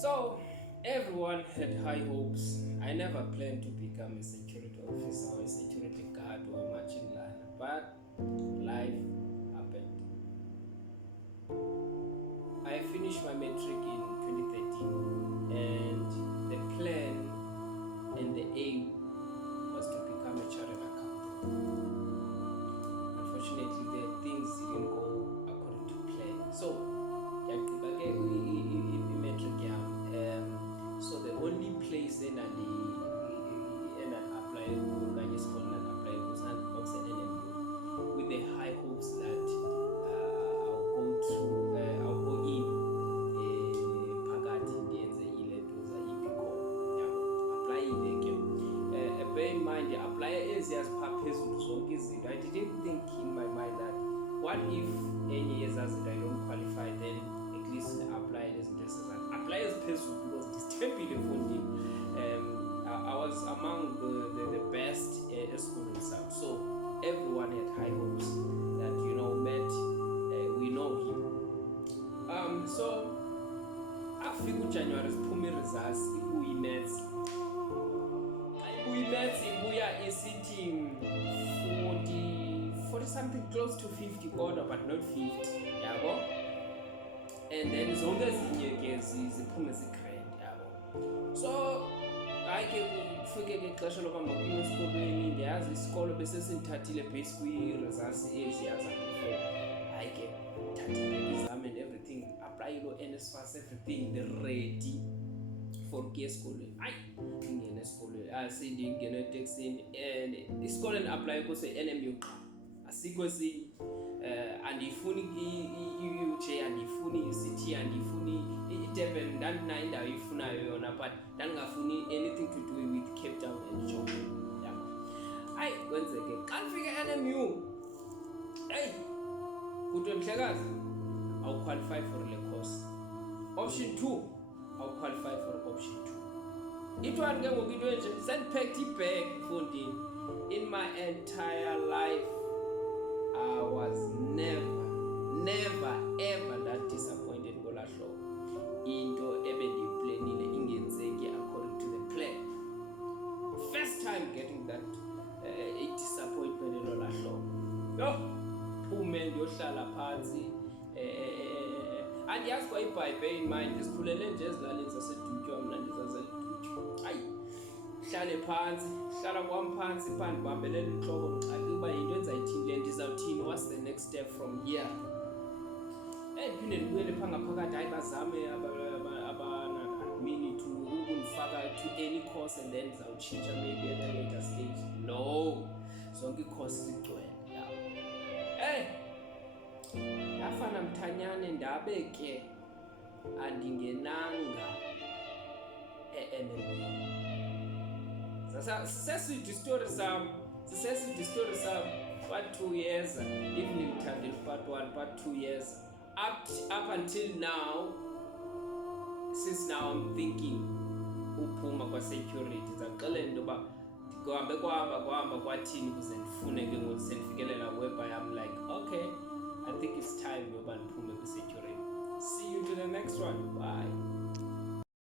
So everyone had high hopes. I never planned to become a security officer or a security guard or a marching line, but life happened. I finished my matric in 2013, and the plan and the aim was to become a chartered accountant. Unfortunately, the things didn't go according to plan. So, matric so the only place then I apply was NMU with the high hopes that I'll go in phakathi ndenze ile-nto za-ipicon apply ke bear in mind apply eziyazipha phezulu zonke izinto. I didn't think in my mind that what if enye yezazinto I don't qualify, then at least apply ezinto esizana apply eziphezulu because disithembile mfondini. I was among the best esikolweni sami, so everyone had high hopes that Matt, we know him. So afika uJanuary siphuma i-results ibuyi-maths ibuya isithi 40 something close to 50 kodwa but not 50 yabo, and then zonke ezinye ke ziphume zi-grand yabo. So hayi ke kufike ke ixesha lokuba makuyiwe esikolweni. Ndiyazi isikolo bese sindithathile based kwi-results eziyaza before. Hayi ke thatha i-exam and everything, apply lo NSFAS, everything ready for ukuya esikolweni. Hayi ingene esikolweni sendingena eteksini and isikolweni apply kuse-NMU qha, asikho esinye. Andiyifuni i-UJ, andiyifuni i-CT, andiyifuni i-Durban. Ndandinayo indawo iyifunayo yona but ndandingafuni anything to do with Cape Town and Joburg. Hayi kwenzeke xa ndifika e-NMU, hey kuthiwe mhlekazi awuqualify for le course, option 2 awuqualify for option 2. Ithiwani ke ngoku into enje sendipacked ibag mfondini. In my entire life I was never ever that disappointed ngolaa hlobo. Into ebendiyiplanile ingenzeki according to the plan. First time getting that disappointment ngolaa hlobo. Phume ndiyohlala phansi. Andiyazi kwa ibhayibhile in mind, ndisikhulele nje ezilalini zaseDutywa, mna ndizaseDutywa. Hayi hlale phansi, hlala kwam phansi phaa ndibambelela intloko ndixakile uba yinto endizayithini le, ndizawuthini, what's the next step from here. Ndiphinde ndibuyele phaa ngaphakathi, hayi bazame abana-admin to ukundifaka to any course and then ndizawutshintsha maybe at a later stage. No, zonke ii-courses zigcwele. Yafana mthanyane ndabe ke andingenanga e-NMU. Seside story sam part 2 years, evening Mthandeni part 1 part 2 years up until now. Since now I'm thinking uphuma kwa-security, ndizawuxelela into yoba kuhamba kwathini kuze ndifune ke ngoku sendifikelela whereby I'm like, okay, I think it's time yoba ndiphume kwi-security. See you to the next one. Bye.